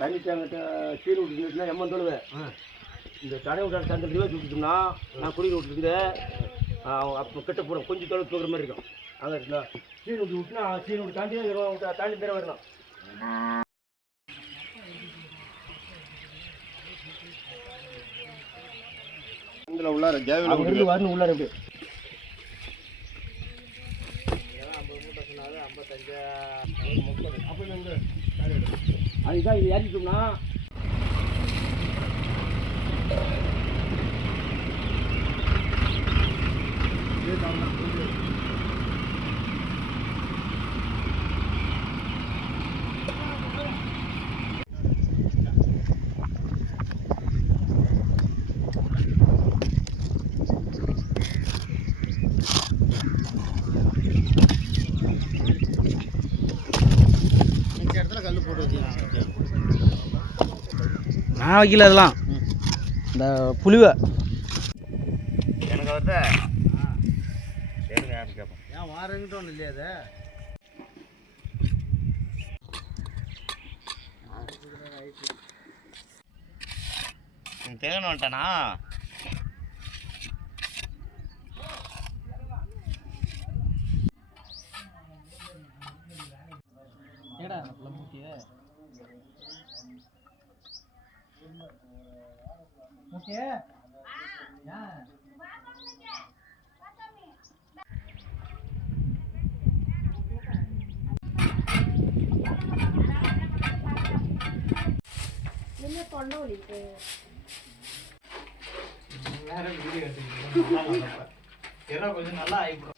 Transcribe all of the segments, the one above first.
தண்ணி தேங்கிட்ட சீர் விட்டுருந்துச்சுன்னா எம்மன் தொழுவேன். இந்த தடை விட்டான தண்ணி ரிவர்ஸ் விட்டுட்டோம்னா நான் குடிக்க விட்டுருந்து அப்போ கிட்ட போகிறோம் கொஞ்சம் தொழில் தூக்குற மாதிரி இருக்கும். அங்கே இந்த சீர் விட்டு விட்டுனா சீர் விட்டு தாண்டி தாண்டி பேர வரணும். இதில் உள்ளார ஜாவியில் வரணும் உள்ளார எப்படி 50 மூட்டை சொன்னாலும் 55 அப்போ அதுதான் இது ஏறிட்டோம்னா கல் போட்டு வச்சுக்கலாம். நான் வைக்கல அதெல்லாம் இந்த புளிவை எனக்கு வந்து சரிங்க யாரும் கேட்போம் ஏன் வாரங்கிட்ட ஒன்றும் இல்லையா அது தேங்கன்னு வந்துட்டானா ஏடா முக்கிய ஓகே என்ன தொண்டை வலிக்கு வேற வீடியோ எடுத்துக்கிட்டேன் கொஞ்சம் நல்லா ஆயிடும்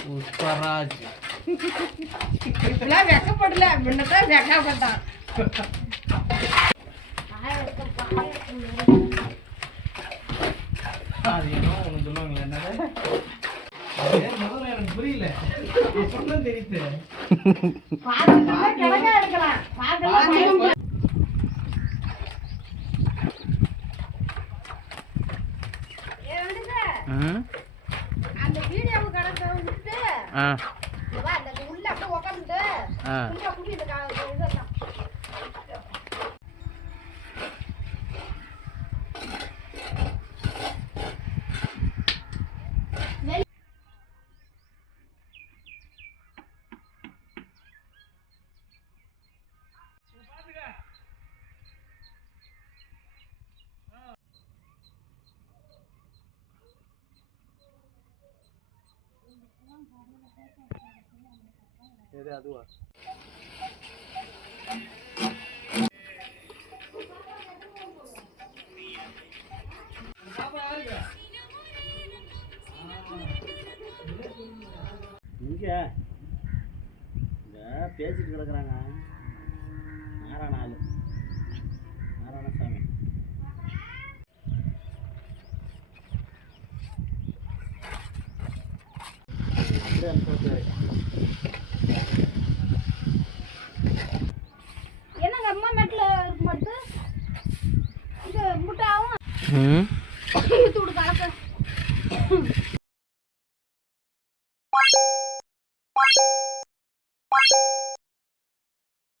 புஷ்பராஜ் இப்பெல்லாம் வெக்கப்படல முன்னதான் வெக்கப்பட்டான் அது என்ன ஒன்று சொல்லுவாங்களே என்னது முதல்ல எனக்கு புரியல எப்படின்னு தெரியுது கிழங்கா எடுக்கலாம் அந்த வீடியோ கடத்த விட்டு அந்த உள்ள அப்படியே உட்காந்துட்டு இதெல்லாம் எது அதுவா இங்கே இந்த பேசிட்டு கிடக்குறாங்க நாராயணசாமி என்னங்க அம்மா மெட்டில் இருக்க மாட்டேது இது முட்டை ஆகும்